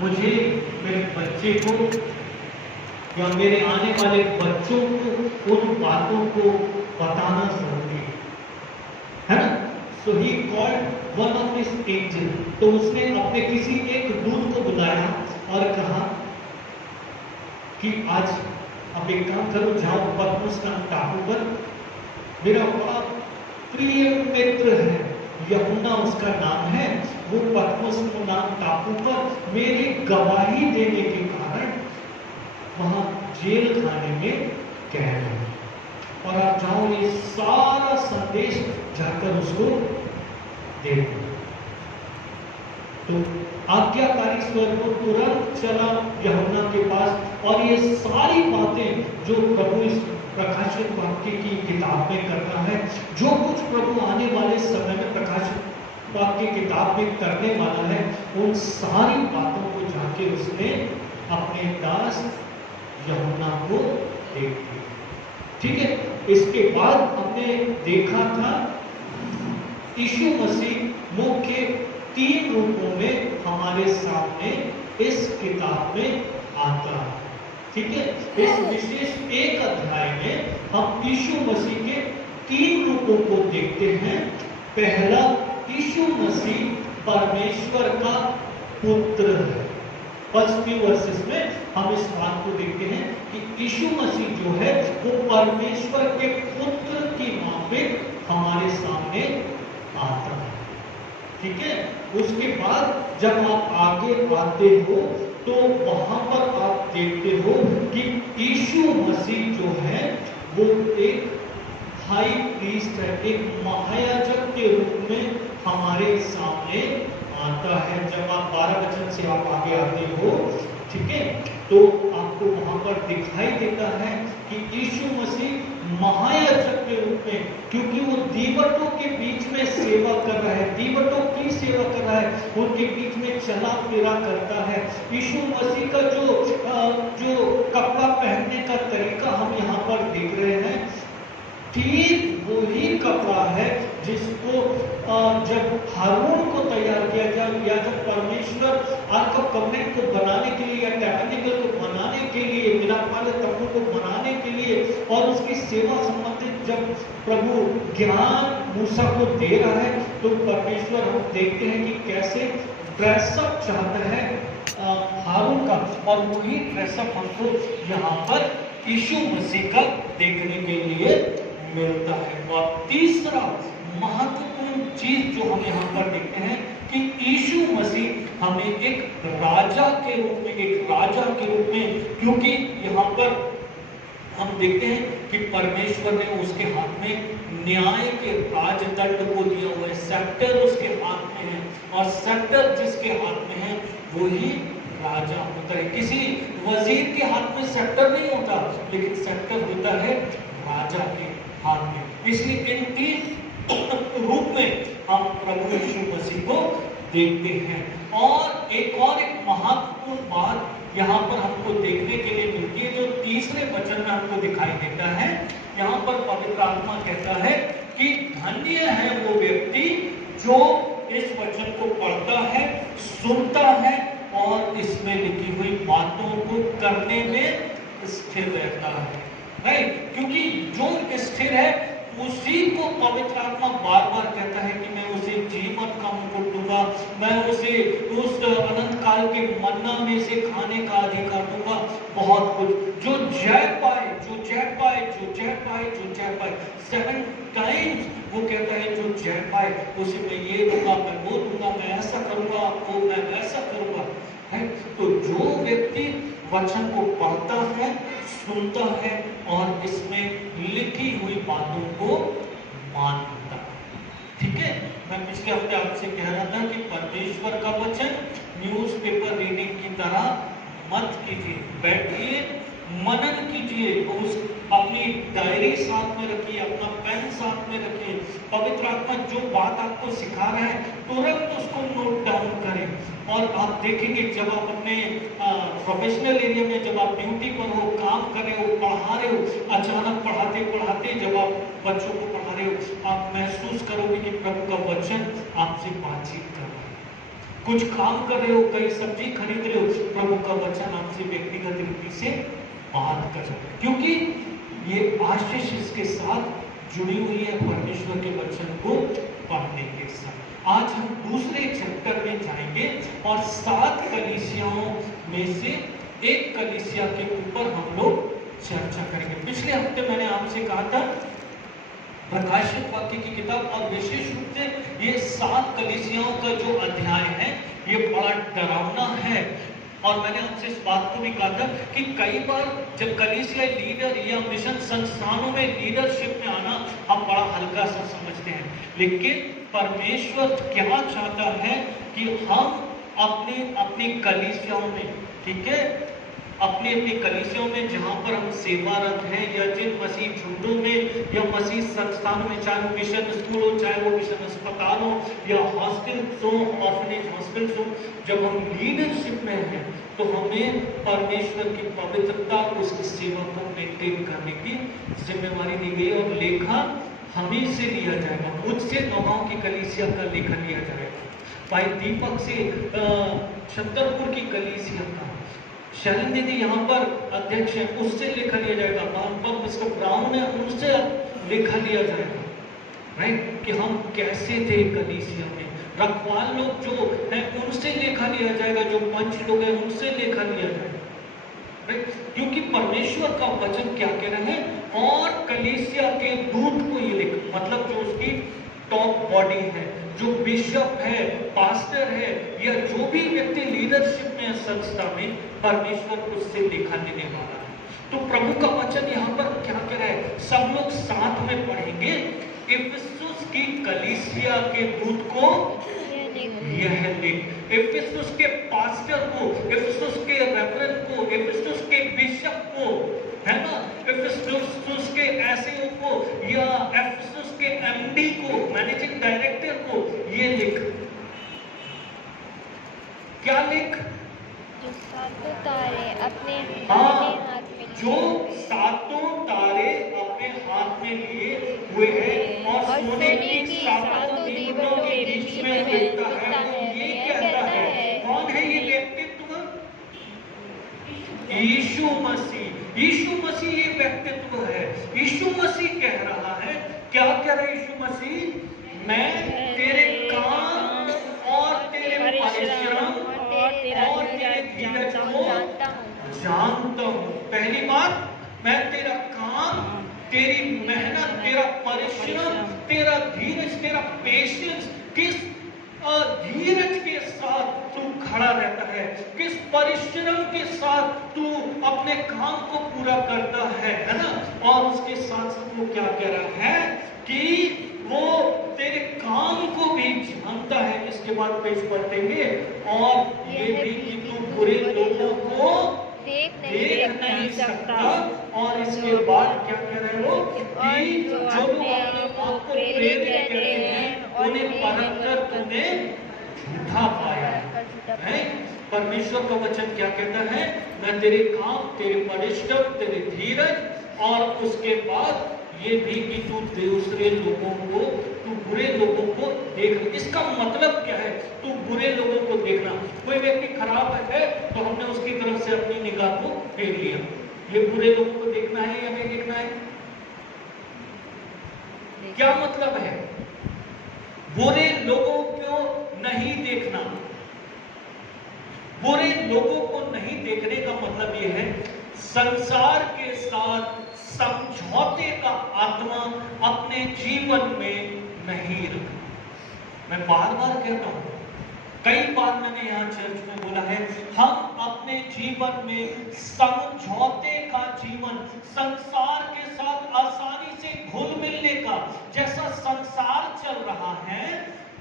मुझे मेरे बच्चे को या मेरे आने वाले बच्चों को उन बातों को बताना जरूरी है ना। So he called one of his angel, तो उसने अपने किसी एक दूत को बुलाया और कहा कि आज अब एक काम करो, जाओ पतमस नाम टापू पर, मेरा बड़ा प्रिय मित्र है, यूहन्ना उसका नाम है, वो पतमस नाम टापू पर मेरी गवाही देने के कारण वहां जेल खाने में कैद है, और आप जाओ ये सारा संदेश जाकर उसको दे दो। तो आज्ञाकारी स्वर को तुरंत चला यूहन्ना के पास, और ये सारी बातें जो प्रभु इस प्रकाशित वाक्य की किताब में करता है, जो कुछ प्रभु आने वाले समय में प्रकाशित वाक्य किताब में करने वाला है, उन सारी बातों को जाके उसने अपने दास यूहन्ना को दे दिया। ठीक है, इसके बाद हमने देखा था यीशु मसीह मुख्य 3 रूपों में हमारे सामने इस किताब में आता है। ठीक है, इस विशेष एक अध्याय में हम यीशु मसीह के 3 रूपों को देखते हैं। पहला, यीशु मसीह परमेश्वर का पुत्र है। फर्स्ट फ्यू वर्सेस में हम इस बात को देखते हैं कि यीशु मसीह जो है वो परमेश्वर के पुत्र की माफिक हमारे सामने आता है। ठीक है, उसके बाद जब आप आगे आते हो तो वहां पर आप देखते हो कि यीशु मसीह जो है वो एक हाई प्रीस्ट है, एक महायाजक के रूप में हमारे सामने आता है। जब आप 12 वचन से आप आगे आते हो, ठीक है, तो आपको वहां पर दिखाई देता है कि यीशु मसीह महायाजक के रूप में, क्योंकि वो दीवटों के बीच में सेवा कर रहा है, दीवटों की सेवा कर रहा है, उनके बीच में चला फिरा करता है। यीशु मसीह का जो कपड़ा पहनने का तरीका हम यहाँ पर देख रहे हैं, ठीक वही कपड़ा है जिसको जब हारून को तैयार किया जाए, या जब परमेश्वर आर्क ऑफ कवेनेंट को बनाने के लिए या टैबरनेकल को बनाने के लिए, मिलाप वाले तंबू को बनाने के लिए और उसकी सेवा संबंधित जब प्रभु ज्ञान मूसा को दे रहा है, तो परमेश्वर हम देखते हैं कि कैसे ड्रेसअप चाहता है हारून का, और वही ड्रेसअप हमको यहाँ पर यीशु मसीह का देखने के लिए मिलता है। और तीसरा महत्वपूर्ण चीज जो हम यहाँ पर देखते हैं कि यीशु मसीह हमें एक राजा के रूप में, क्योंकि यहाँ पर हम देखते हैं कि परमेश्वर ने उसके हाथ में न्याय के राजदंड को दिया हुआ है, सेक्टर उसके हाथ में है, और सेक्टर जिसके हाथ में है वही राजा होता है। किसी वजीर के हाथ में सेक्टर नहीं होता, लेकिन सेक्टर होता है राजा के हाथ में। इसलिए इन 3 रूप में हम प्रभु यीशु मसीह को देखते हैं। और एक महत्वपूर्ण बात यहाँ पर हमको देखने के लिए मिलती है, जो तीसरे वचन में हमको दिखाई देता है। यहाँ पर पवित्र आत्मा कहता है कि धन्य है वो व्यक्ति जो इस वचन को पढ़ता है, सुनता है और इसमें लिखी हुई बातों को करने में स्थिर रहता है। राइट, क्योंकि जो स्थिर है उसी को पवित्र आत्मा बार बार कहता है कि मैं उसे जीवन का मुकुट दूंगा, मैं उसे उस अनंत काल के मन्ना में से खाने का अधिकार दूंगा, बहुत कुछ। जो जय पाए 7 टाइम्स वो कहता है, जो जय पाए उसे मैं ये दूंगा, मैं वो दूंगा, मैं ऐसा करूंगा आपको, मैं वैसा करूंगा। है तो जो व्यक्ति वचन को पढ़ता है, सुनता है और इसमें लिखी हुई बातों को मानता है। ठीक है, मैं पिछले हफ्ते आपसे कह रहा था कि परमेश्वर का वचन न्यूज़पेपर रीडिंग की तरह मत कीजिए, बैठिए, मनन कीजिए, उस अपनी डायरी साथ में रखिए, अपना पेन साथ में रखिए। पवित्र आत्मा जो बात आपको सिखा रहा है तुरंत उसको नोट डाउन करें। और आप देखेंगे जब आप अपने प्रोफेशनल एरिया में, जब आप ड्यूटी पर हो, काम कर रहे हो, पढ़ा रहे हो, अचानक पढ़ाते पढ़ाते जब आप बच्चों को पढ़ा रहे हो, आप महसूस करोगे कि प्रभु का वचन आपसे बातचीत कर रहा है। कुछ काम कर रहे हो, कहीं सब्जी खरीद रहे हो, प्रभु का वचन आपसे व्यक्तिगत रीति से बात कर, क्योंकि ये आशीष इसके साथ जुड़ी हुई है परमेश्वर के वचन को पढ़ने के साथ। आज हम दूसरे चैप्टर में जाएंगे और 7 कलीसियाओं में से एक कलीसिया के ऊपर हम लोग चर्चा करेंगे। पिछले हफ्ते मैंने आपसे कहा था प्रकाशित वाक्य की किताब और विशेष रूप से ये 7 कलीसियाओं का जो अध्याय है ये बड़ा डरावना है। और मैंने आपसे इस बात को भी कहा था कि कई बार जब कलीसिया लीडर या मिशन संस्थानों में लीडरशिप में आना हम बड़ा हल्का सा समझते हैं, लेकिन परमेश्वर क्या चाहता है कि हम अपनी कलीसियाओं में, ठीक है, अपनी कलीसियाओं में जहां पर हम सेवारत हैं या जिन मसीह झुंडों में या मसीह संस्थानों में, चाहे वो मिशन स्कूल हो, चाहे वो मिशन अस्पताल हो या हॉस्टल्स हो, ऑर्फनेज हॉस्टल्स हो, जब हम लीडरशिप में हैं तो हमें परमेश्वर की पवित्रता, उसकी सेवा को मेंटेन करने की जिम्मेवारी दी गई और लेखा हमें से लिया जाएगा। मुझसे नौगांव की कलीसिया का लेखा लिया जाएगा, भाई दीपक से छतरपुर की कलीसिया का, शरण दीदी यहाँ पर अध्यक्ष है, उससे लेखा लिया जाएगा, मिस्टर ब्राउन है, उनसे लेखा लिया जाएगा, राइट, कि हम कैसे थे कलीसिया में। रखवाल लोग जो हैं उनसे लेखा लिया जाएगा, जो पंच लोग हैं उनसे लेखा लिया जाएगा, राइट, क्योंकि परमेश्वर का वचन क्या कह रहे हैं। और कलीसिया के दूत को ये लिख, मतलब जो उसकी टॉप बॉडी है, जो बिशप है, पास्टर है, या जो भी व्यक्ति लीडरशिप में संस्था में, परमेश्वर उससे लेखा लेने वाला है। तो प्रभु का वचन यहाँ पर क्या कह रहा है, सब लोग साथ में पढ़ेंगे। इफिसुस की कलीसिया के दूत को यह लिख, इफिसुस के पास्टर को, इफिसुस के रेवरेंड को, इफिसुस के बिशप को, है ना, इफिसुस के एसईओ को या इफिसुस के एमडी को, मैनेजिंग डायरेक्टर को ये लिख। क्या लिख? जो 7 तारे अपने हाथ में, जो 7 तारे अपने हाथ में लिए हुए हैं और सोने की 7 दीवरों के बीच में रहता है, वो ये कहता है, कौन है ये व्यक्तित्व? यीशु मसीह। यीशु मसीह ये व्यक्तित्व है। यीशु मसीह कह रहा है, क्या कह रहा है यीशु मसीह? मैं तेरे काम और तेरे परिश्रम और तेरे धीरज को जानता हूँ। पहली बात, मैं तेरा काम, तेरी मेहनत, तेरा परिश्रम, तेरा धीरज, तेरा पेशेंस, किस धीरज के साथ तू खड़ा रहता है, किस परिश्रम के साथ तू अपने काम को पूरा करता है ना। और उसके साथ साथ वो क्या कह रहा है कि वो तेरे काम को भी जानता है। इसके बाद पेज पलटेंगे, और ये भी कि तू बुरे लोगों को देख नहीं सकता। और इसके बाद क्या कह रहे हो कि जो लोग अपने आप को प्रेरित कह रहे हैं उन्हें परखकर तूने झूठा पाया है। परमेश्वर का वचन क्या कहता है? मैं तेरे काम, तेरे परिश्रम, तेरे धीरज, और उसके बाद ये भी कि तू दूसरे लोगों को, तू बुरे लोगों को देख। इसका मतलब क्या है? तू बुरे लोगों को देखना। कोई व्यक्ति खराब है तो हमने उसकी तरफ से अपनी निगाह को फेर लिया। ये बुरे लोगों को देखना है या नहीं देखना है? क्या मतलब है? बुरे लोगों को नहीं देखना। बुरे लोगों को नहीं देखने का मतलब यह है संसार के साथ समझौते का आत्मा अपने जीवन में नहीं रखना। मैं बार बार कहता हूं, कई बार मैंने यहां चर्च में बोला है, हम अपने जीवन में समझौते का जीवन, संसार के साथ आसानी से घुल मिलने का, जैसा संसार चल रहा है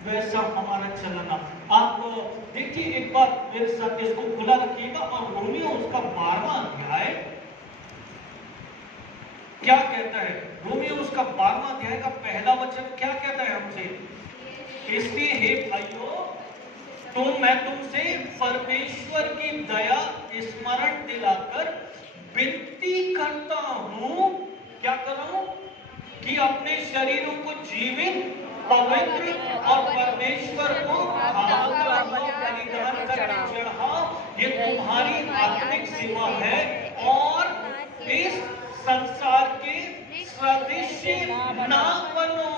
वैसा हमारा चलना। आप देखिए एक बार मेरे साथ इसको खुला रखिएगा, और रोमियो उसका 12वां अध्याय क्या कहता है? रोमियो उसका 12वां अध्याय का पहला वचन क्या कहता है हमसे? इसलिए हे भाइयों, मैं तुमसे परमेश्वर की दया स्मरण दिलाकर विनती करता हूं। क्या कर रहा हूं? कि अपने शरीरों को जीवित पवित्र और परमेश्वर को भावुक बलिदान करके चढ़ाओ। ये तुम्हारी आत्मिक सेवा है और इस संसार के सदृश ना बनो,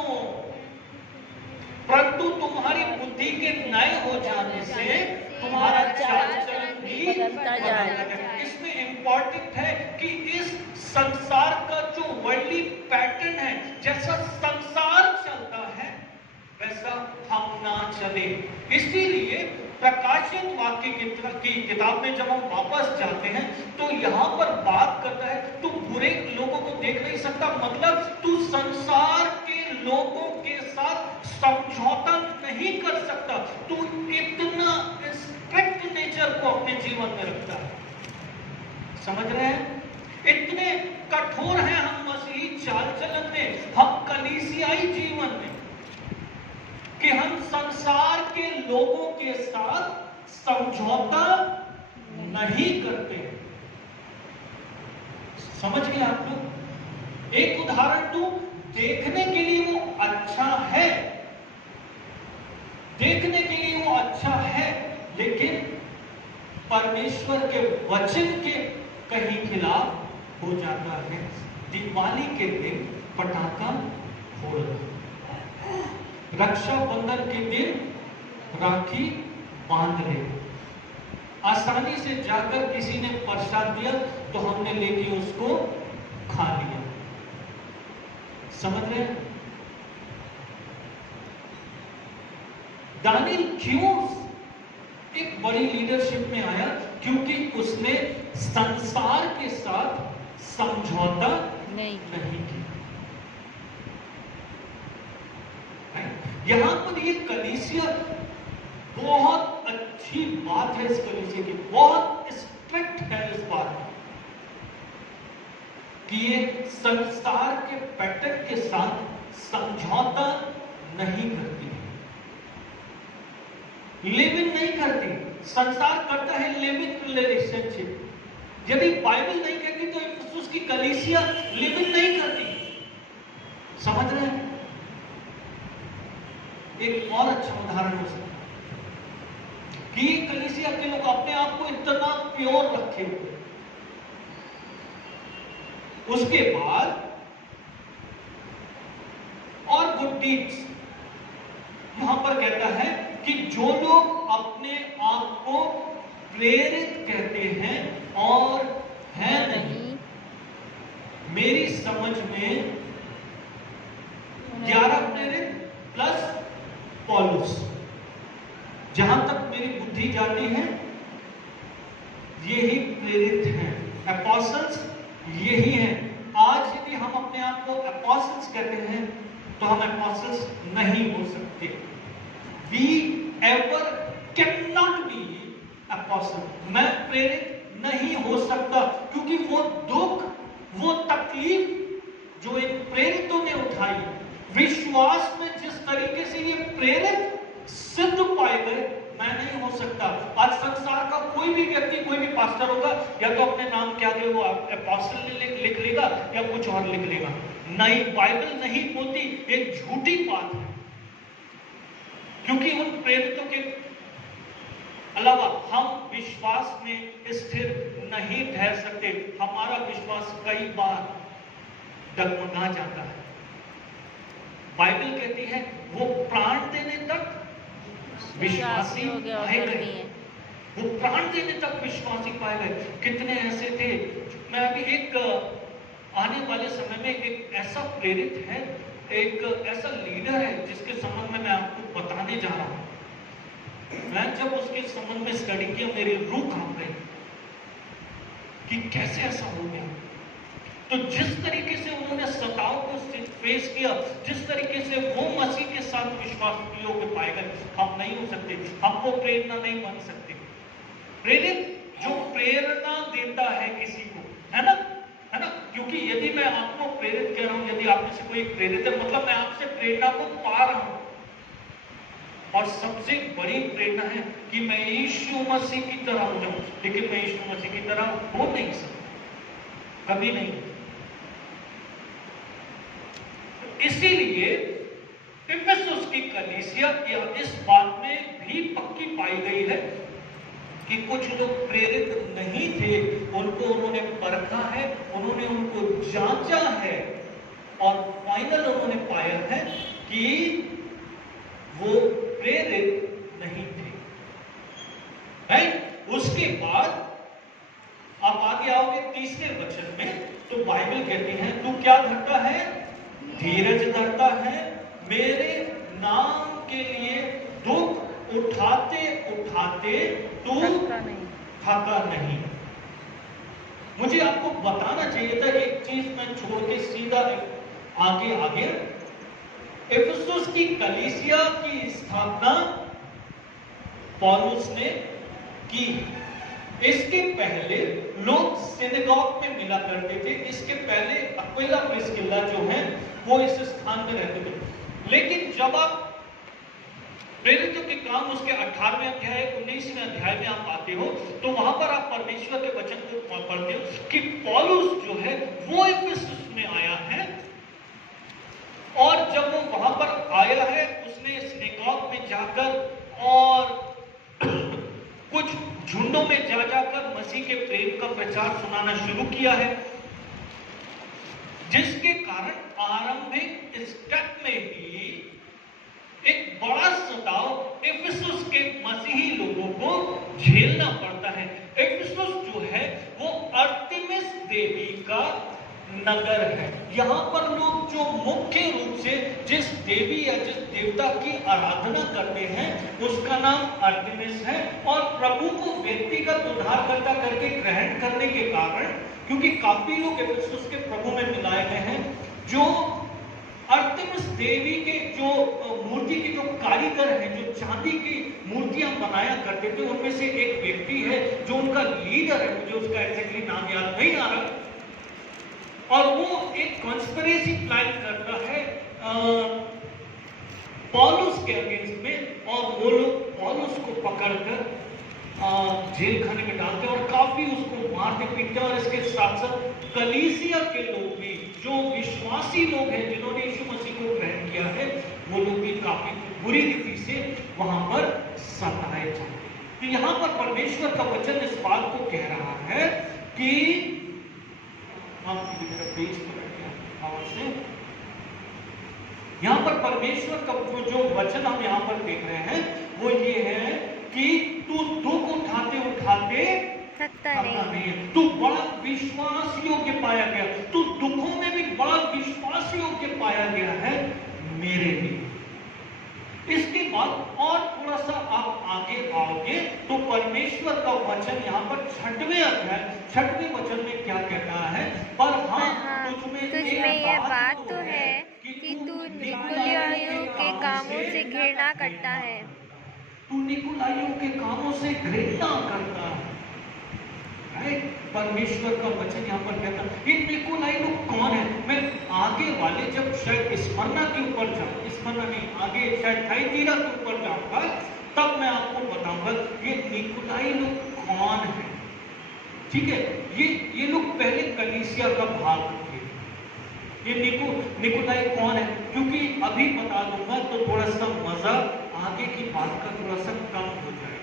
परंतु तुम्हारी बुद्धि के नए हो जाने से तुम्हारा चाल चलन भी बदलता जाएगा। इसमें इंपॉर्टेंट है कि इस संसार का जो वर्ल्डली पैटर्न है, जैसा संसार चलता है वैसा हम ना चले। इसीलिए प्रकाशित वाक्य की किताब में जब हम वापस जाते हैं तो यहाँ पर बात करता है तू बुरे लोगों को देख नहीं सकता, मतलब तू संसार के लोगों के साथ समझौता नहीं कर सकता। तू इतना स्ट्रिक्ट नेचर को अपने जीवन में रखता है, समझ रहे हैं? इतने कठोर हैं हम मसीही चाल चलन में, हम कलीसियाई जीवन में, कि हम संसार के लोगों के साथ समझौता नहीं करते। समझ गए आप लोग? एक उदाहरण दूं, देखने के लिए वो अच्छा है, देखने के लिए वो अच्छा है, लेकिन परमेश्वर के वचन के कहीं खिलाफ हो जाता है। दिवाली के दिन पटाखा फोड़ना, रक्षाबंधन के दिन राखी बांध ले, आसानी से जाकर किसी ने प्रसाद दिया तो हमने लेके उसको खा लिया। समझ रहे हैं? दानियल क्यों एक बड़ी लीडरशिप में आया? क्योंकि उसने संसार के साथ समझौता नहीं किया। यहां पर ये कलीसिया, बहुत अच्छी बात है इस कलीसिया की, बहुत स्ट्रिक्ट है इस बात में कि ये संसार के पैटर्न के साथ समझौता नहीं करती है, लिव इन नहीं करती। संसार करता है लिव इन रिलेशनशिप। यदि बाइबल नहीं कहती तो उसकी कलीसिया लिव इन नहीं करती। समझ रहे हैं? एक और अच्छा उदाहरण हो सकता है कि कलीसिया के लोग अपने आप को इतना प्योर रखे हुए, उसके बाद और गुड डीड्स, यहां पर कहता है कि जो लोग अपने आप को प्रेरित कहते हैं और है नहीं, मेरी समझ में 11 प्रेरित प्लस पौलुस, जहां तक मेरी बुद्धि जाती है यही प्रेरित हैं, एपोस्टल्स यही हैं। आज यदि हम अपने आप को एपोस्टल्स कहते हैं तो हम एपोस्टल्स नहीं हो सकते। We ever can not be apostle. मैं प्रेरित नहीं हो सकता, क्योंकि वो दुख, वो तकलीफ जो इन प्रेरितों ने उठाई, विश्वास में जिस तरीके से ये प्रेरित सिद्ध पाए गए, मैं नहीं हो सकता। आज संसार का कोई भी व्यक्ति, कोई भी पास्टर होगा, या तो अपने नाम के आगे वो एपोस्टल लिख लेगा या कुछ और लिख लेगा। नहीं, बाइबल नहीं बोलती, एक झूठी बात है। क्योंकि उन प्रेरितों के अलावा हम विश्वास में स्थिर नहीं ठहर सकते। हमारा विश्वास कई बार डगमगा जाता है। बाइबल कहती है वो प्राण देने तक विश्वासी पाए गए, वो प्राण देने तक विश्वासी पाए गए। कितने ऐसे थे? मैं अभी एक आने वाले समय में एक ऐसा प्रेरित है, एक ऐसा लीडर है जिसके संबंध में मैं आपको बताने जा रहा हूं। मैं जब उसके संबंध में स्टडी किया, मेरी रूह कांप गई कि कैसे ऐसा हो गया। तो जिस तरीके से उन्होंने सताव को फेस किया, जिस तरीके से वो मसीह के साथ विश्वासियों के पाए गए, हम नहीं हो सकते। हमको प्रेरणा नहीं बन सकते। प्रेरित जो प्रेरणा देता है किसी को, है ना, है ना? क्योंकि यदि मैं आपको प्रेरित कह रहा हूं, यदि आप में से कोई प्रेरित है, मतलब मैं आपसे प्रेरणा को पा रहा हूं। और सबसे बड़ी प्रेरणा है कि मैं यीशु मसीह की तरह हो जाऊं, लेकिन मैं यीशु मसीह की तरह हो नहीं सकता, कभी नहीं। इसीलिए इफिसुस की कलीसिया या इस बात में भी पक्की पाई गई है कि कुछ लोग प्रेरित नहीं थे, उनको उन्होंने परखा है, उन्होंने उनको जांचा है और फाइनल उन्होंने पाया है कि वो प्रेरित नहीं थे। राइट? उसके बाद आप आगे आओगे तीसरे वचन में, तो बाइबल कहती है तू क्या धरता है? धीरज धरता है, मेरे नाम के लिए दुख उठाते उठाते तू थका नहीं। मुझे आपको बताना चाहिए था, एक चीज मैं छोड़ के सीधा आगे आ गया। इफिसुस की कलीसिया की स्थापना पौलुस ने की। इसके पहले लोग सिनेगॉग में मिला करते थे। इसके पहले अक्विला प्रिस्किल्ला जो है वो इस स्थान में रहते थे। लेकिन जब आप प्रेरितों के काम उसके 18वें अध्याय 19वें अध्याय में आप आते हो, तो वहां पर आप परमेश्वर के वचन को पढ़ते हो कि पौलुस जो है वो इफिसुस में आया है, और जब वो वहां पर आया है उसने सिनेगॉग में जाकर और कुछ झुंडों में जा जाकर मसीह के प्रेम का प्रचार सुनाना शुरू किया है, जिसके कारण आरंभिक स्टेप में ही एक बड़ा सताव इफिसुस के मसीही लोगों को झेलना पड़ता है। इफिसुस जो है वो अर्तिमिस देवी का नगर है। यहां पर लोग जो मुख्य रूप से जिस देवी या जिस देवता की आराधना करते हैं उसका नाम अर्तिमिस है, और प्रभु को व्यक्तिगत उद्धारकर्ता करके ग्रहण करने के कारण, क्योंकि काफी लोग इफिसुस के प्रभु में मिलाए गए हैं, जो अर्तिमिस देवी के जो मूर्ति के जो कारीगर हैं, जो चांदी की मूर्तियां बनाया करते थे, उनमें से एक व्यक्ति है जो उनका लीडर है, मुझे उसका एग्जैक्टली नाम याद नहीं आ रहा, और वो एक कॉन्स्पिरेसी प्लान करता है पौलुस के अगेंस्ट में, और वो लोग पौलुस को पकड़कर जेल खाने में डालते हैं और काफी उसको मारते पीटते हैं। और इसके साथ साथ कलीसिया के लोग भी, जो विश्वासी लोग हैं जिन्होंने यीशु मसीह को ग्रहण किया है, वो लोग भी काफी बुरी रीति से वहां पर सताए जाते हैं। तो यहां पर परमेश्वर का वचन इस बात को कह रहा है कि पेज पर से यहां पर परमेश्वर का जो वचन हम यहां पर देख रहे हैं वो ये है कि तू दुख उठाते उठाते थकता नहीं, तू बड़ा विश्वास योग्य पाया गया, तू दुखों में भी बड़ा विश्वास योग्य पाया गया है मेरे लिए। इसके बाद और थोड़ा सा आप आगे आओगे तो परमेश्वर का वचन यहाँ पर 6वें अध्याय 6वें वचन में क्या कहता है? पर हाँ, तुझ में यह बात तो है कि तू निकुलाइयों के कामों से घृणा करता है। तू निकुलाइयों के कामों से घृणा करता है। परमेश्वर का वचन यहाँ पर कहता है। ये निकुलाई लोग कौन है? मैं आगे वाले जब शायद स्मरणा के ऊपर जाऊँ, स्मरणा नहीं, आगे शायद थाइतीरा के ऊपर जाऊंगा, तब मैं आपको बताऊंगा ये निकुलाई लोग कौन है। ठीक है, ये लोग पहले कलीसिया का भाग थे। ये निकुलाई कौन है? क्योंकि अभी बता दूंगा तो थोड़ा सा मजा आगे की बात का थोड़ा सा कम हो जाएगा।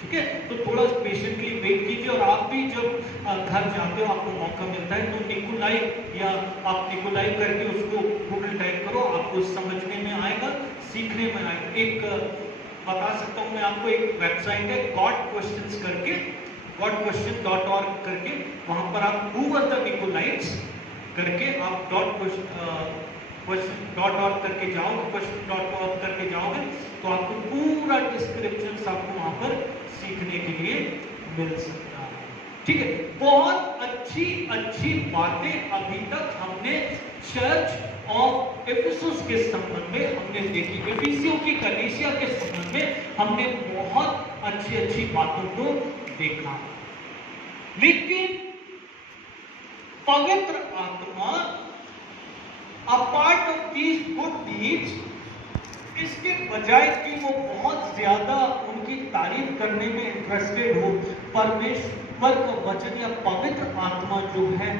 ठीक है, तो थोड़ा पेशेंटली वेट कीजिए, और आप भी जब घर जाते हो आपको मौका मिलता है तो निकुलाई या आप निकुलाई करके उसको गूगल टाइप करो, आपको समझने में आएगा, सीखने में आएगा। एक बता सकता हूँ मैं आपको, एक वेबसाइट है गॉड क्वेश्चंस करके, godquestion.org करके, वहां पर आप हु वर द निकुलाइट्स करके आप question.org करके जाओगे, question.org करके जाओगे तो आपको पूरा डिस्क्रिप्शन आपको वहां पर सीखने के लिए मिल सकता है। ठीक है, बहुत अच्छी अच्छी बातें अभी तक हमने चर्च ऑफ इफिसुस के संबंध में हमने देखी। इफिसियों की कलीसिया के संबंध में हमने बहुत अच्छी अच्छी बातों को देखा, लेकिन पवित्र आत्मा apart of these good deeds, इसके बजाय कि वो बहुत ज्यादा उनकी तारीफ करने में इंटरेस्टेड हो, परमेश्वर का वचन या पवित्र आत्मा जो है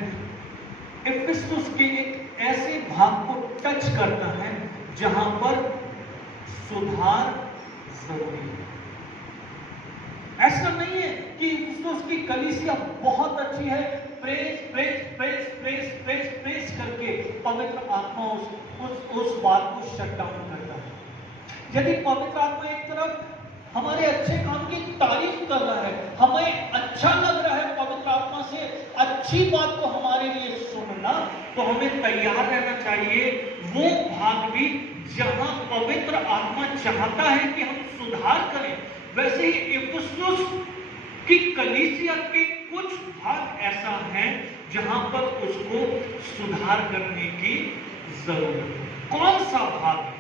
इफिसुस के एक ऐसे भाग को टच करता है जहां पर सुधार जरूरी है। ऐसा नहीं है कि इफिसुस की कलीसिया बहुत अच्छी है, press press press press press press करके पवित्र आत्मा उस बात को शट डाउन करता है। यदि पवित्र आत्मा एक तरफ हमारे अच्छे काम की तारीफ कर रहा है, हमें अच्छा लग रहा है पवित्र आत्मा से अच्छी बात को हमारे लिए सुनना, तो हमें तैयार रहना चाहिए वो भाग भी जहां पवित्र आत्मा चाहता है कि हम सुधार करें। वैसे ही इफिसुस की कलीसिया के कुछ भाग ऐसा है जहां पर उसको सुधार करने की जरूरत है। कौन सा भाग है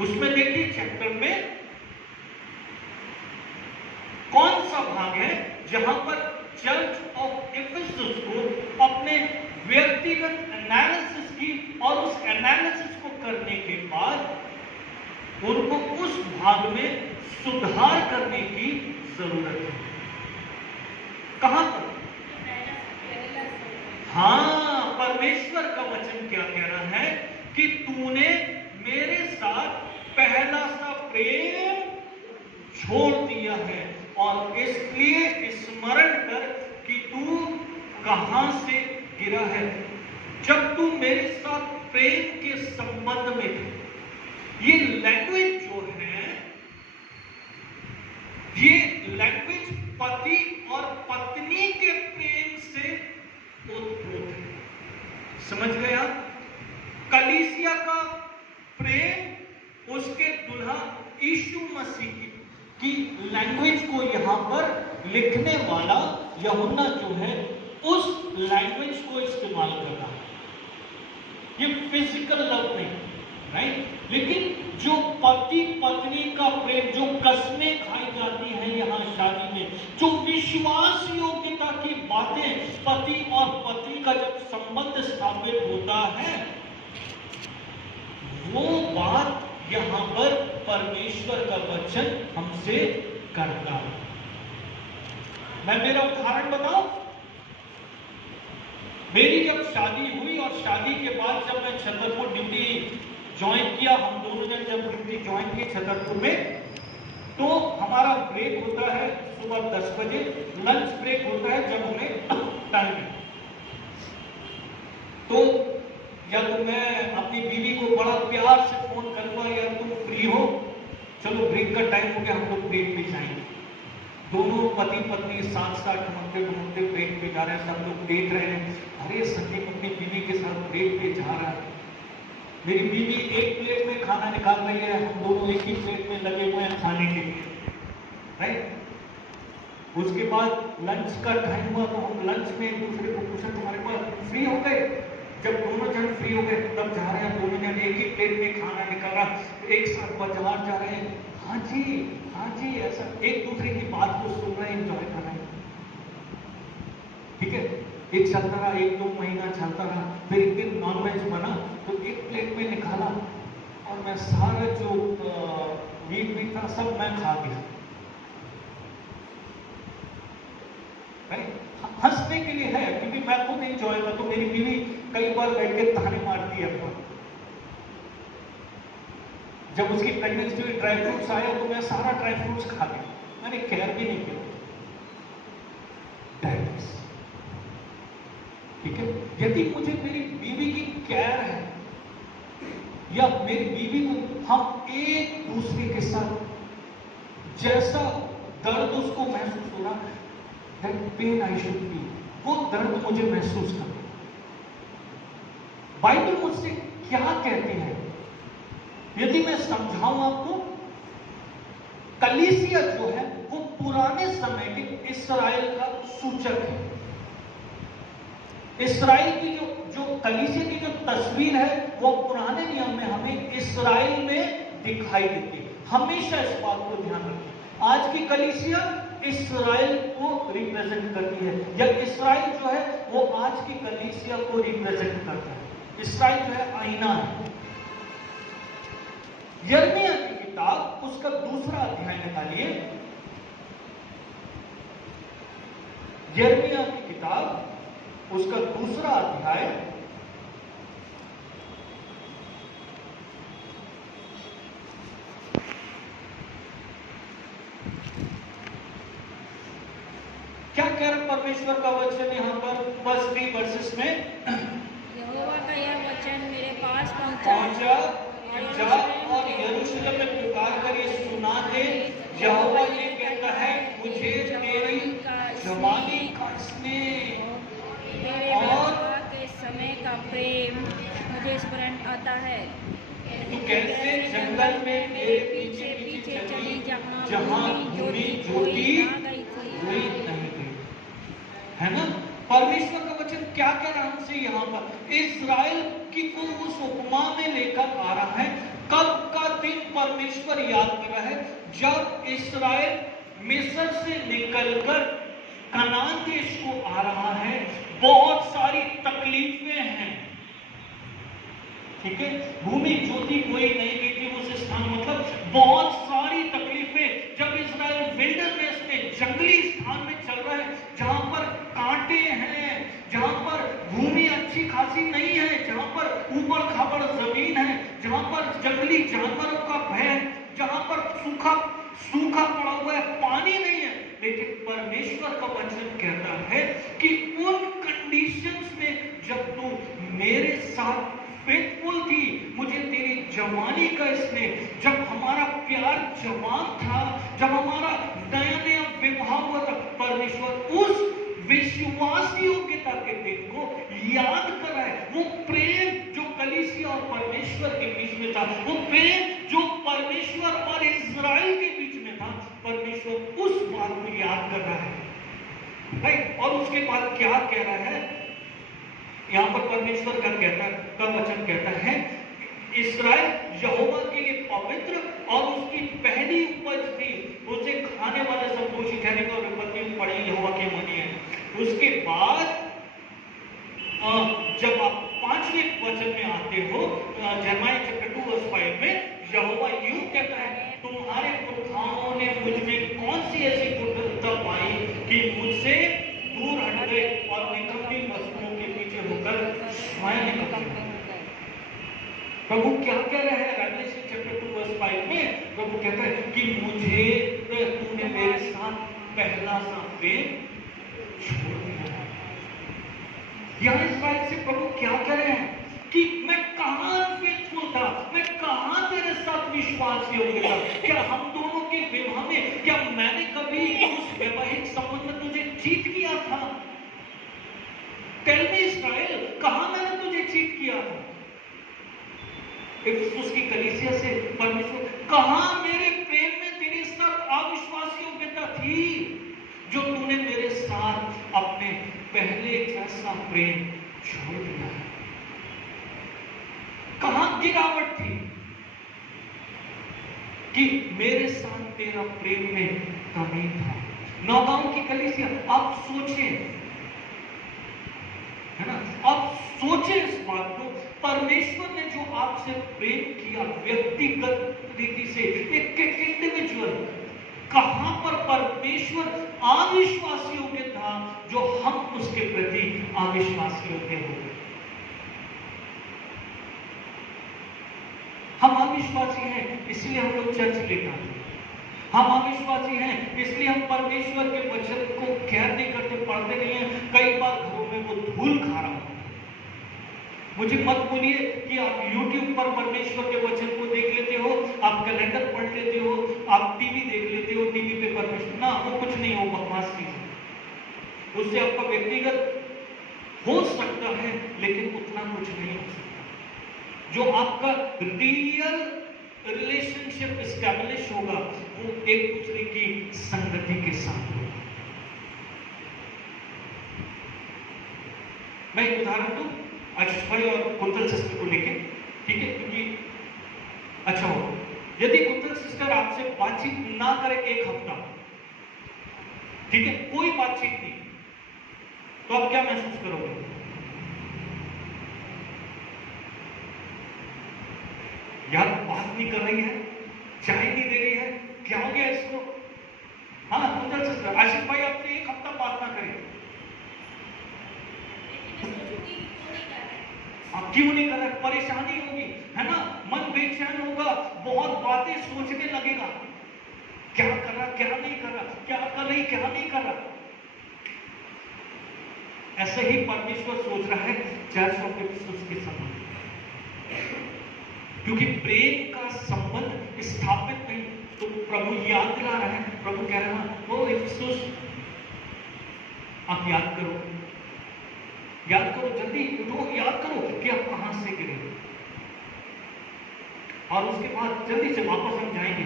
उसमें देखिए, चैप्टर में कौन सा भाग है जहां पर चर्च ऑफ इफिसुस को अपने व्यक्तिगत एनालिसिस की और उस एनालिसिस को करने के बाद उनको उस भाग में सुधार करने की जरूरत है। कहां पर? हां, परमेश्वर का वचन क्या कह रहा है कि तूने मेरे साथ पहला सा प्रेम छोड़ दिया है, और इसलिए स्मरण कर कि तू कहां से गिरा है। जब तू मेरे साथ प्रेम के संबंध में था, ये लैंग्वेज जो है, ये लैंग्वेज पति और पत्नी के प्रेम से उद्भूत है। समझ गए आप? कलीसिया का प्रेम उसके दुल्हा यीशु मसीह की लैंग्वेज को यहां पर लिखने वाला यूहन्ना जो है उस लैंग्वेज को इस्तेमाल कर रहा है। ये फिजिकल लव नहीं, राइट? लेकिन जो पति पत्नी का प्रेम, जो कसमें खाई जाती हैं यहां शादी में, जो विश्वास योग्यता की बातें पति और पत्नी का जब संबंध स्थापित होता है, वो बात यहां पर परमेश्वर का वचन हमसे करता है। मैं मेरा उदाहरण बताऊं, मेरी जब शादी हुई और शादी के बाद जब मैं छतरपुर ड्यूटी ज्वाइन किया, हम दोनों जन जब ड्यूटी ज्वाइन किए छतरपुर में, तो हमारा ब्रेक होता है सुबह 10 बजे, लंच ब्रेक होता है जब हमें टाइम है। तो या तो मैं अपनी बीवी को बड़ा प्यार से फोन करूंगा, या तुम फ्री हो, चलो ब्रेक का टाइम हो गया, हम लोग ब्रेक पे जाएंगे। दोनों पति पत्नी साथ साथ घूमते घूमते ब्रेक पे जा रहे हैं, सब लोग देख रहे हैं, अरे संदीप अपनी बीवी के साथ ब्रेक पे जा रहा है। मेरी बीवी एक प्लेट में खाना निकाल रही है, हम दोनों एक ही प्लेट में लगे हुए हैं खाने के लिए, राइट? उसके बाद लंच का टाइम हुआ, तो हम लंच में एक दूसरे को पूछा, तुम्हारे पास फ्री हो गए? जब दोनों जन फ्री हो गए तब जा रहे हैं, दोनों जन एक ही प्लेट में खाना निकाला, एक साथ बाजार जा रहे हैं, हाँ जी, ऐसा एक दूसरे की बात को सुन रहे हैं, एंजॉय कर रहे हैं। ठीक है, एक चलता रहा, 1-2 महीना चलता रहा, फिर एक दिन नॉनवेज बना तो एक प्लेट में निकाला, और मैं सारा जो मीट था सब मैं खा गया। हंसने के लिए है, क्योंकि मैं खुद एंजॉय करता हूं। मेरी बीवी कई बार बैठ के ताने मारती है अपना। जब उसकी प्रेगनेंसी हुई, ड्राई फ्रूट्स आया तो मैं सारा ड्राई फ्रूट्स खा गया, मैंने केयर भी नहीं किया। डायबिटीज, ठीक है? यदि मुझे मेरी बीवी की केयर है, या मेरी बीवी को हम एक दूसरे के साथ जैसा दर्द उसको महसूस हो रहा, that pain I should feel, वो दर्द मुझे महसूस करना। बाइबल मुझसे क्या कहती है यदि मैं समझाऊं आपको? कलीसिया जो है वो पुराने समय के इस्राएल का सूचक है। इस्राएल की जो कलीसिया की जो तस्वीर है वो पुराने नियम में हमें इस्राएल में दिखाई देती है। हमेशा इस बात को ध्यान रखें, आज की कलीसिया इस्राएल को रिप्रेजेंट करती है, या इस्राएल जो है वो आज की कलीसिया को रिप्रेजेंट करता है। इस्राएल जो है आईना है। यिर्मयाह की किताब उसका 2रा अध्याय निकालिए। यिर्मयाह की किताब उसका 2रा अध्याय क्या कह रहा परमेश्वर का वचन यहाँ पर फर्स्ट 3 वर्सेस में? यहोवा का यह वचन मेरे पास पहुंचा जा और यरूशलेम में पुकार कर ये सुना दे, यहोवा ये कहता है मुझे तेरी जवानी का स्नेह और के समय का प्रेम मुझे स्मरण आता है। तू कैसे जंगल में मेरे पीछे पीछे चली जहाँ भूमि ज्योति हुई नहीं थी। है ना? परमेश्वर का वचन क्या कह रहा है हमसे यहाँ पर? इस्राएल की को उस उपमा में लेकर आ रहा है। कब का दिन परमेश्वर याद कर रहा है? जब इस्राएल मिस्र से निकलकर कनान देश को आ रहा है। बहुत सारी तकलीफें हैं, ठीक है। भूमि ज्योति कोई नहीं गई थी उस स्थान, मतलब बहुत सारी तकलीफें। जब इस्राएल विल्डरनेस में, जंगली स्थान में चल रहा है, जहां पर कांटे हैं, जहां पर भूमि अच्छी खासी नहीं है, जहां पर ऊबड़ खाबड़ जमीन है, जहां पर जंगली जानवरों का भय है, जहां पर सूखा सूखा पड़ा हुआ है, पानी नहीं है। लेकिन परमेश्वर का वचन कहता है कि उन कंडीशंस में जब तू मेरे साथ फेथफुल थी, मुझे तेरी जवानी का स्नेह, जब हमारा प्यार जवान था, जब हमारा नया नया विवाह हुआ था, परमेश्वर उस विश्वास योग्यता के दिन को याद कर रहा है। वो प्रेम जो कलीसिया और परमेश्वर के बीच में था, वो प्रेम जो परमेश्वर और इस्राएल के बीच में था, परमेश्वर उस बात को याद कर रहा है, राइट। और उसके बाद क्या कह रहा है यहां पर? परमेश्वर का वचन कहता है इस्राएल यहोवा के लिए पवित्र और उसकी पहली उपज थी, उसे खाने वाले सब दोषी ठहरेंगे और विपत्ति पड़ी यहोवा के मनी है। उसके बाद जब आप 5वें वचन में आते हो, यिर्मयाह चैप्टर 2 वर्स 5 में यहोवा यूं कहता है, तुम्हारे पुरखाओं ने मुझ में कौन सी ऐसी कुटिलता पाई कि मुझसे दूर हट गए और निकम्मी वस्तुओं के पीछे होकर स्वयं निकल गए। प्रभु क्या कह रहे हैं? रेवलेशन चैप्टर 2 वर्स 5 में प्रभु कहता है कि मुझे तूने मेरे साथ पहला सा प्रेम छोड़ दिया। यहां इस्राएल से प्रभु क्या कह रहे हैं कि मैं कहां फेथफुल था, मैं कहां तेरे साथ विश्वास योग्य था? क्या हम दोनों के विवाह में, क्या मैंने कभी उस वैवाहिक संबंध में तुझे चीट किया था? टेल मी इस्राएल, कहां मैंने तुझे चीट किया था? उसकी कलीसिया से परमेश्वर, कहां मेरे प्रेम में तेरे साथ अविश्वास योग्यता थी जो तूने मेरे साथ अपने पहले जैसा प्रेम छोड़ दिया? कहां गिरावट थी कि मेरे साथ तेरा प्रेम में कमी था? नौगांव की कलीसिया, आप सोचें, है ना? आप सोचें इस बात को। परमेश्वर ने जो आपसे प्रेम किया व्यक्तिगत रीति से, एक इंडिविजुअल, कहां पर परमेश्वर अविश्वास योग्य था जो हम उसके प्रति अविश्वास योग्य हो गए? हम अविश्वासी हैं इसलिए हम लोग चर्च लेकर आते हैं, हम अविश्वासी हैं इसलिए हम परमेश्वर के वचन को केयर नहीं करते, पढ़ते नहीं हैं। कई बार घरों में वो धूल खा रहा होता है। मुझे मत बोलिए कि आप YouTube पर परमेश्वर के वचन को देख लेते हो, आप कैलेंडर पढ़ लेते हो, आप टीवी देख लेते हो, टीवी पे परमेश्वर, ना, वो कुछ नहीं हो, बकवास चीज। उससे आपका व्यक्तिगत हो सकता है लेकिन उतना कुछ नहीं हो सकता। जो आपका रियल रिलेशनशिप एस्टैब्लिश होगा वो एक दूसरे की संगति के साथ होगा। मैं एक उदाहरण दूं आशीष भाई और कुंतल सिस्टर को लेके, ठीक है? क्योंकि अच्छा हो, यदि कुंतल सिस्टर आपसे बातचीत ना करे 1 हफ्ता, ठीक है, कोई बातचीत नहीं, तो आप क्या महसूस करोगे? यार बात नहीं कर रही है, चाय नहीं दे रही है, क्या हो गया इसको? हाँ कुंतल सिस्टर, आशीष भाई आपसे 1 हफ्ता बात ना करें, आप क्यों नहीं कर रहे? परेशानी होगी, है ना? मन बेचैन होगा, बहुत बातें सोचने लगेगा, क्या कर रहा, क्या नहीं कर रहा, क्या कर रही, क्या नहीं कर रहा। ऐसे ही परमेश्वर सोच रहा है चर्च ऑफ इफिसस के संबंध में, क्योंकि प्रेम का संबंध स्थापित नहीं। तो प्रभु याद दिला रहा है, प्रभु कह रहा है वो इफिसस, आप याद करो, याद करो, जल्दी उठो, याद करो कि आप कहां से गिरे। और उसके बाद जल्दी से वापस हम जाएंगे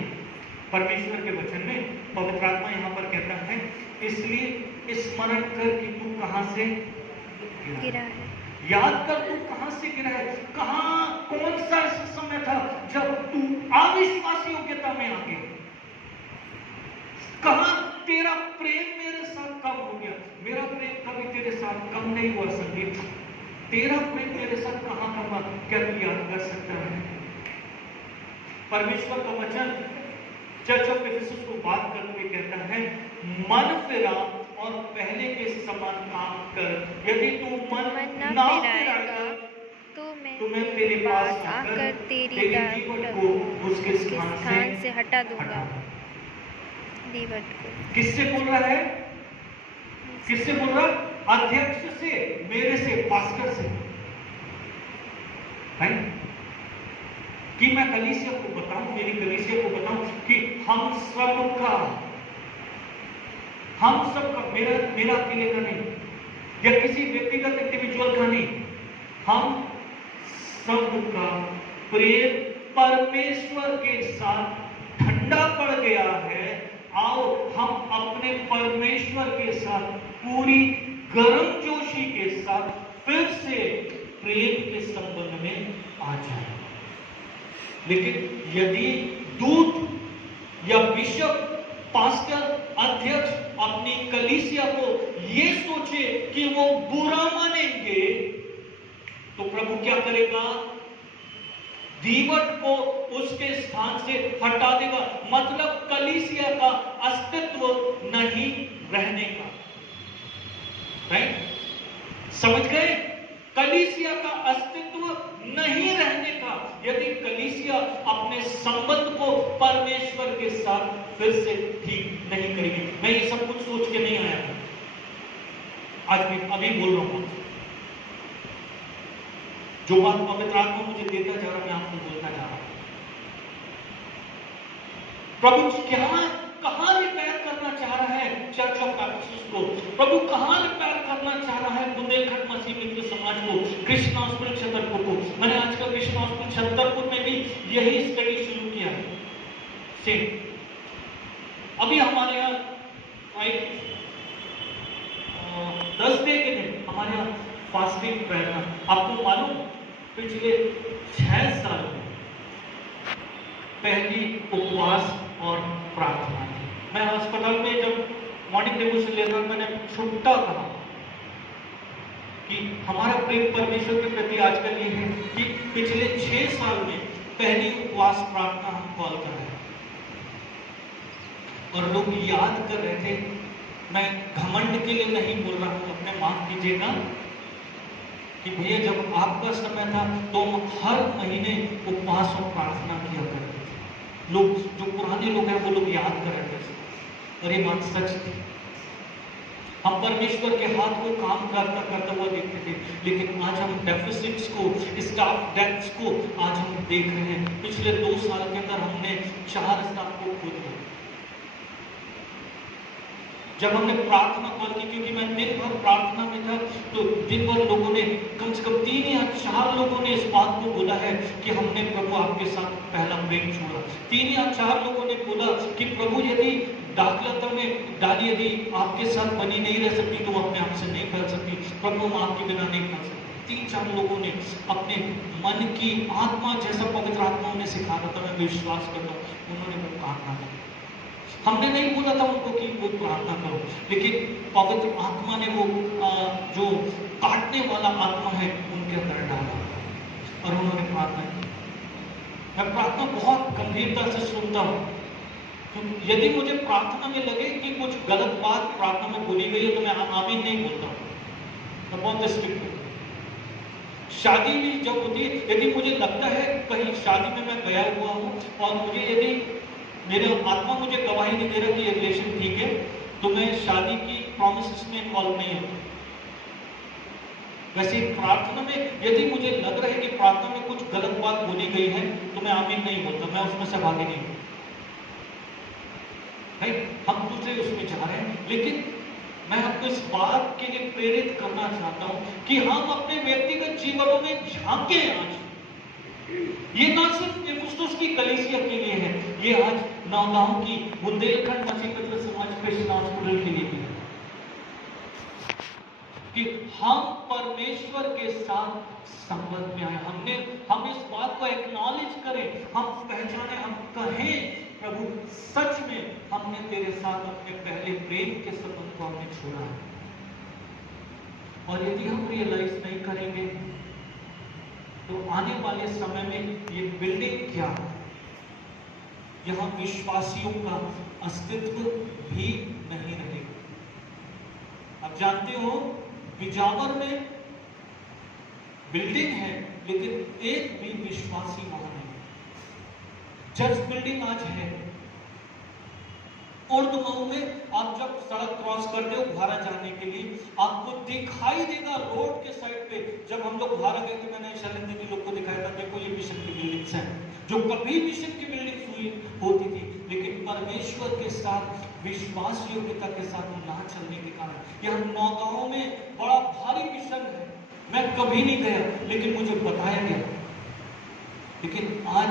परमेश्वर के वचन में। पवित्र आत्मा यहां पर कहता है, इसलिए स्मरण कर कि तू कहां से गिरा है। याद कर तू कहां से गिरा है, कहां, कौन सा ऐसा समय था जब तू अविश्वासी योग्यता में आ गया, कहां तेरा प्रेम मेरे साथ कम हो गया। मेरा प्रेम कभी तेरे साथ कम नहीं हुआ संदीप, तेरा प्रेम मेरे साथ कहां कम हुआ, क्या तू याद कर सकता है? परमेश्वर का वचन चर्च ऑफ इफिसस को बात करते हुए कहता है, मन फिरा और पहले के समान काम कर। यदि तू मन ना फिराएगा तो मैं तेरे पास आकर तेरी दीवट को उसके स्थान से हटा दूंगा। दीवट को किससे बोल रहा है? किससे बोल रहा? अध्यक्ष से, मेरे से, पास्टर से, राइट? कि मैं कलीसिया को बताऊं, मेरी कलीसिया को बताऊं कि हम सबका, मेरा अकेले का नहीं, या किसी व्यक्तिगत इंडिविजुअल का नहीं, हम सबका प्रेम परमेश्वर के साथ ठंडा पड़ गया है। आओ हम अपने परमेश्वर के साथ पूरी गर्मजोशी के साथ फिर से प्रेम के संबंध में आ जाए। लेकिन यदि दूत या बिशप, पास्टर, अध्यक्ष अपनी कलीसिया को ये सोचे कि वो बुरा मानेंगे, तो प्रभु क्या करेगा? दीवट को उसके स्थान से हटा देगा। मतलब कलीसिया का अस्तित्व नहीं रहने का, राइट? समझ गए? कलीसिया का अस्तित्व नहीं रहने का, यदि कलीसिया अपने संबंध को परमेश्वर के साथ फिर से ठीक नहीं करेगी। मैं ये सब कुछ सोच के नहीं आया हूं, आज भी अभी बोल रहा हूं। जो बात पवित्र आत्मा मुझे देता जा रहा, मैं आपको बोलता जा रहा हूं। प्रभु क्या, कहां रिपेयर करना चाह रहा है चर्च ऑफ एफिसस को? प्रभु कहां रिपेयर करना चाह रहा है बुंदेलखंड मसीह मित्र समाज को, कृष्ण हॉस्पिटल छतरपुर को? मैंने आजकल कृष्ण हॉस्पिटल छतरपुर में भी यही स्टडी शुरू किया है। सेम अभी हमारे यहाँ थर्सडे के दिन हमारे यहाँ फास्टिंग प्रेयर था। आपको मालूम, पिछले 6 साल में पहली उपवास और प्रार्थना थी। मैं अस्पताल में जब मॉर्निंग डिवोशन ले रहा, मैंने छुट्टा कहा कि हमारा प्रेम परमेश्वर के प्रति आजकल ये है कि पिछले 6 साल में पहली उपवास प्रार्थना हम कॉल कर रहे हैं। और लोग याद कर रहे थे, मैं घमंड के लिए नहीं बोल रहा हूं, अपने माफ कीजिएगा, कि भैया जब आपका समय था तो हम हर महीने उपवास और प्रार्थना किया करते थे। लोग, जो पुराने लोग हैं वो लोग याद कर रहे थे, और ये बात सच थी। हम परमेश्वर के हाथ को काम करता हुआ देखते थे। लेकिन आज हम डेफिसिट्स को, स्टाफ डेथ्स को आज हम देख रहे हैं। पिछले 2 साल के अंदर हमने 4 स्टाफ को खो दिया। जब हमने प्रार्थना कॉल की, क्योंकि मैं दिन भर प्रार्थना में था, तो दिन भर लोगों ने, कम से कम 3 या 4 लोगों ने इस बात को बोला है कि हमने प्रभु आपके साथ पहला प्रेम छोड़ा। 3 या 4 लोगों ने बोला कि प्रभु यदि दाखलता में डाली, यदि आपके साथ बनी नहीं रह सकती तो वो अपने आप से नहीं फैल सकती, प्रभु हम आपके बिना नहीं फैल सकते। 3-4 लोगों ने अपने मन की आत्मा, जैसा पवित्र आत्मा उन्हें सिखा रहा था, मैं विश्वास करता हूँ, उन्होंने वो प्रार्थना की। हमने नहीं बोला था उनको कि वो प्रार्थना करो, लेकिन पवित्र आत्मा ने वो जो काटने वाला आत्मा है उनके अंदर डाला और उन्होंने प्रार्थना की। मैं प्रार्थना बहुत गंभीरता से सुनता हूँ, तो यदि मुझे प्रार्थना में लगे कि कुछ गलत बात प्रार्थना में बोली गई है तो मैं आमीन नहीं बोलता हूँ, मैं बहुत स्ट्रिक्ट हूँ। शादी भी जब होती है, यदि मुझे लगता है कहीं शादी में मैं गया हुआ हूँ और मुझे यदि मेरे आत्मा मुझे गवाही नहीं दे रहा कि ये रिलेशन ठीक है, तो मैं शादी की प्रॉमिसेस में इन्वॉल्व नहीं होता। वैसे ही प्रार्थना में यदि मुझे लग रहा है कि प्रार्थना में कुछ गलत बात बोली गई है तो मैं आमीन नहीं बोलता, मैं उसमें सहभागी नहीं हूं। भाई हम दूसरे उसमें जा रहे हैं, लेकिन मैं आपको इस बात के लिए प्रेरित करना चाहता हूं कि हम अपने व्यक्तिगत जीवनों में झांके आज। ये ना सिर्फ इफिसुस की कलीसिया के लिए है, ये आज नौगांव की बुंदेलखंड मसीह पत्र समाज क्रिश्चियन हॉस्पिटल के लिए भी है कि हम परमेश्वर के साथ संबंध में आए। हम इस बात को एक्नॉलेज करें, हम पहचाने, हम कहें प्रभु सच में हमने तेरे साथ अपने पहले प्रेम के संबंध को हमने छोड़ा है। और यदि हम रियलाइज नहीं करेंगे तो आने वाले समय में ये बिल्डिंग क्या है, यहां विश्वासियों का अस्तित्व भी नहीं रहेगा। आप जानते हो बिजावर में बिल्डिंग है लेकिन एक भी विश्वासी वहां नहीं। चर्च बिल्डिंग आज है। उर्दमऊ में आप जब सड़क क्रॉस करते हो भारा जाने के लिए, आपको दिखाई देगा रोड के साइड पे। जब हम लोग भारा गए थे, मैंने शैलेंद्र जी लोग को दिखाया था, देखो ये मिशन की बिल्डिंग्स हैं जो कभी मिशन की बिल्डिंग्स हुई होती थी, लेकिन परमेश्वर के साथ विश्वास योग्यता के साथ ना चलने के कारण यह नौगांव में बड़ा भारी मिशन है। मैं कभी नहीं गया लेकिन मुझे बताया गया। लेकिन आज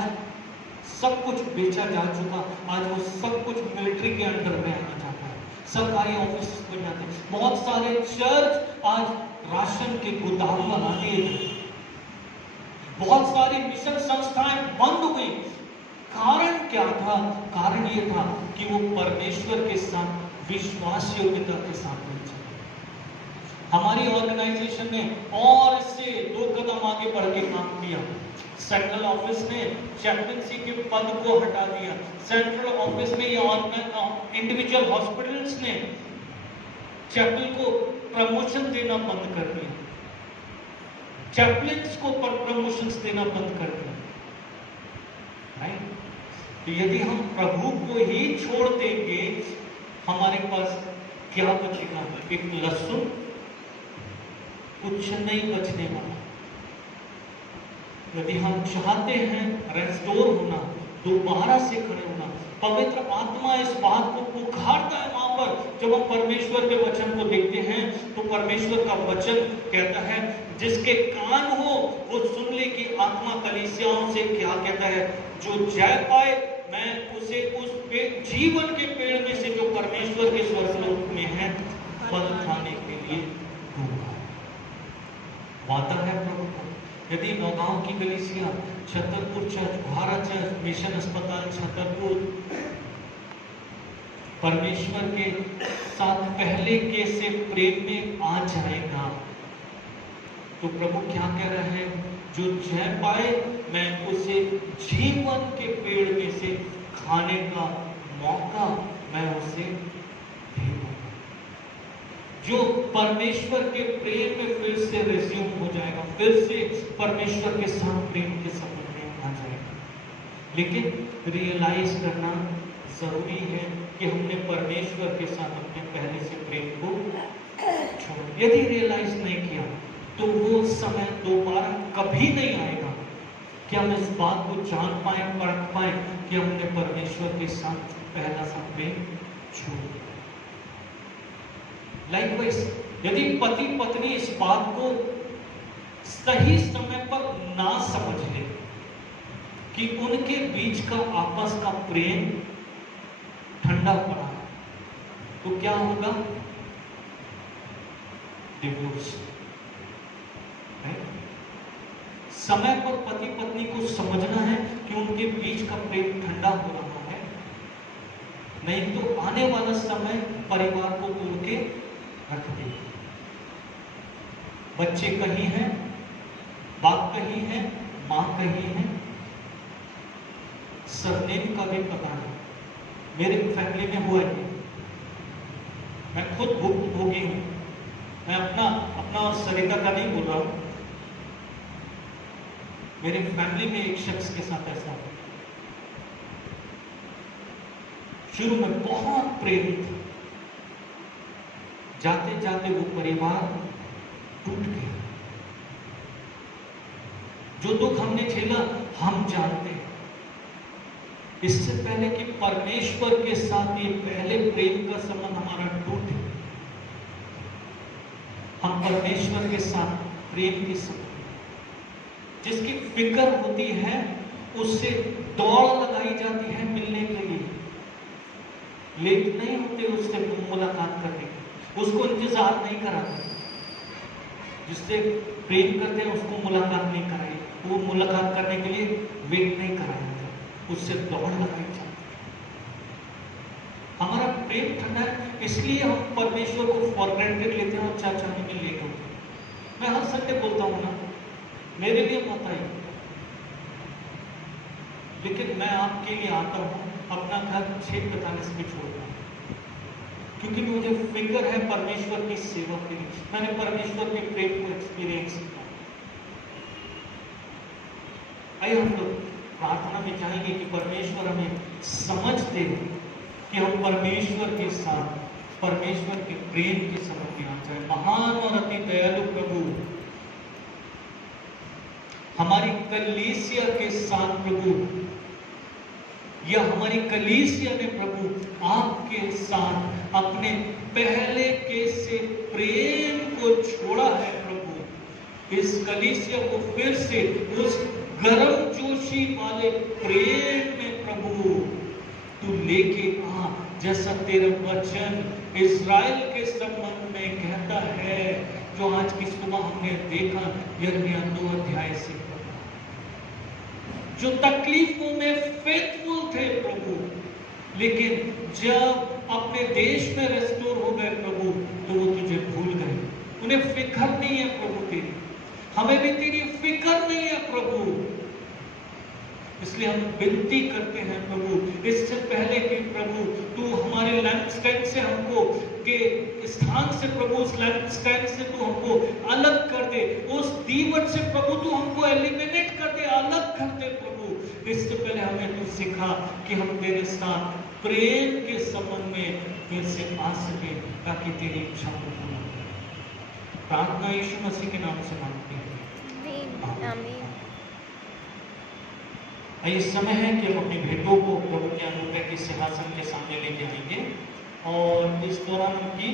सब कुछ बेचा जा चुका, आज वो सब कुछ मिलिट्री के अंडर में आना चाहता है, सरकारी ऑफिस बन जाते हैं। बहुत सारे चर्च आज राशन के गोदाम बना दिए गए, बहुत सारी मिशन संस्थाएं बंद हो गई। कारण क्या था? कारण ये था कि वो परमेश्वर के साथ विश्वास योग्यता के साथ नहीं चले। हमारी ऑर्गेनाइजेशन ने और इससे 2 कदम आगे बढ़ के काम किया। सेंट्रल ऑफिस ने चैप्टनसी के पद को हटा दिया। सेंट्रल ऑफिस में या इंडिविजुअल हॉस्पिटल्स ने चैपल को प्रमोशन देना बंद कर दिया, चैपलिन्स को प्रमोशंस देना बंद कर दिया। राइट? तो यदि हम प्रभु को ही छोड़ देंगे, हमारे पास क्या बचेगा? एक लहसुन, कुछ नहीं बचने वाला। यदि हम चाहते हैं रेस्टोर होना, दोबारा से खड़े होना, पवित्र आत्मा इस बात को पुकारता है वहां पर। जब हम परमेश्वर के वचन को देखते हैं तो परमेश्वर का वचन कहता है जिसके कान हो वो सुन ले कि आत्मा कलीसियाओं से क्या कहता है। जो जय पाए मैं उसे उस जीवन के पेड़ में से जो परमेश्वर के स्वर्गलोक में है फल खाने के लिए दूंगा। वादा है प्रभु का। यदि नौगांव की कलीसिया, Chhatarpur church, Bharat church, mission अस्पताल छतरपुर परमेश्वर के साथ पहले के से प्रेम में आ जाएगा तो प्रभु क्या कह रहे हैं? जो जय पाए मैं उसे जीवन के पेड़ में से खाने का मौका मैं उसे दूंगा। जो परमेश्वर के प्रेम में फिर से रिज्यूम हो जाएगा, फिर से परमेश्वर के साथ प्रेम के संबंध में आ जाएगा। लेकिन रियलाइज करना जरूरी है कि हमने परमेश्वर के साथ अपने पहले से प्रेम को छोड़ा। यदि रियलाइज नहीं किया तो वो समय दोबारा कभी नहीं आएगा कि हम इस बात को जान पाए, परख पाए कि हमने परमेश्वर के साथ पहला सा प्रेम छोड़ दिया। लाइकवाइज यदि पति पत्नी इस बात को सही समय पर ना समझ ले कि उनके बीच का आपस का प्रेम ठंडा पड़ा तो क्या होगा? डिवोर्स। समय पर पति पत्नी को समझना है कि उनके बीच का प्रेम ठंडा हो रहा है, नहीं तो आने वाला समय परिवार को तोड़ के रख देगा। बच्चे कहीं हैं, बाप कहीं है, मां कहीं है, सरनेम का भी पता नहीं। मेरे फैमिली में हुआ है, मैं खुद भुक्तभोगी हूं। मैं अपना और सरिता का नहीं बोल रहा हूं, मेरे फैमिली में एक शख्स के साथ ऐसा हुआ। शुरू में बहुत प्रेरित था, जाते जाते वो परिवार टूट गया। जो दुख हमने झेला हम जानते हैं। इससे पहले कि परमेश्वर के साथ ये पहले प्रेम का संबंध हमारा टूटे, हम परमेश्वर के साथ प्रेम के संबंध जिसकी फिक्र होती है उससे दौड़ लगाई जाती है मिलने के लिए, लेट नहीं होते उससे मुलाकात करने की, उसको इंतजार नहीं कराते। जिससे प्रेम करते हैं उसको मुलाकात नहीं कराई, वो मुलाकात करने के लिए वेट नहीं कराया जाता, उससे दौड़ लगाई जाती। हमारा प्रेम ठंडा है, इसलिए हम परमेश्वर को फॉर ग्रांटेड लेते हैं और चाचा में ले गए। मैं हर संडे बोलता हूं ना, मेरे लिए मत आई, लेकिन मैं आपके लिए आता हूं, अपना घर 6:45 पे छोड़ता हूं, क्योंकि मुझे फिक्र है परमेश्वर की सेवा के लिए। मैंने परमेश्वर के प्रेम को एक्सपीरियंस किया। आइए हम लोग प्रार्थना में चाहेंगे कि परमेश्वर हमें समझ दे कि हम परमेश्वर के साथ परमेश्वर के प्रेम के संबंध में आ जाए। महान और अति दयालु प्रभु, हमारी कलीसिया के साथ प्रभु, या हमारी कलीसिया ने प्रभु आपके साथ अपने पहले के से प्रेम को छोड़ा है प्रभु। इस कलीसिया को फिर से उस गर्म जोशी वाले प्रेम में प्रभु तू लेके आ, जैसा तेरा वचन इस्राएल के संबंध में कहता है, जो आज की सुबह हमने देखा यिर्मयाह 2 अध्याय से, जो तकलीफों में फेथफुल थे प्रभु, लेकिन जब अपने देश में रेस्टोर हो गए प्रभु, तो वो तुझे भूल गए। उन्हें फिक्र नहीं है प्रभु तेरी, हमें भी तेरी फिक्र नहीं है प्रभु। इसलिए हम विनती करते हैं प्रभु, इससे पहले कि प्रभु तू हमारे लैंडस्केप से हमको के स्थान से प्रभु, उस लैंडस्केप से तू हमको अलग कर दे, उस दीवट से प्रभु तू हमको एलिमिनेट कर दे, अलग कर दे प्रभु। इससे पहले हमें तू सिखा कि हम तेरे साथ प्रेम के संबंध में फिर से आ सके, ताकि तेरी इच्छा को पूरा हो। प्रार्थना यीशु मसीह के नाम से मांगते हैं, आमीन। इस समय है कि हम अपनी भेंटों को प्रभु के अनुग्रह के सिंहासन के सामने लेके आएंगे, और इस दौरान उनकी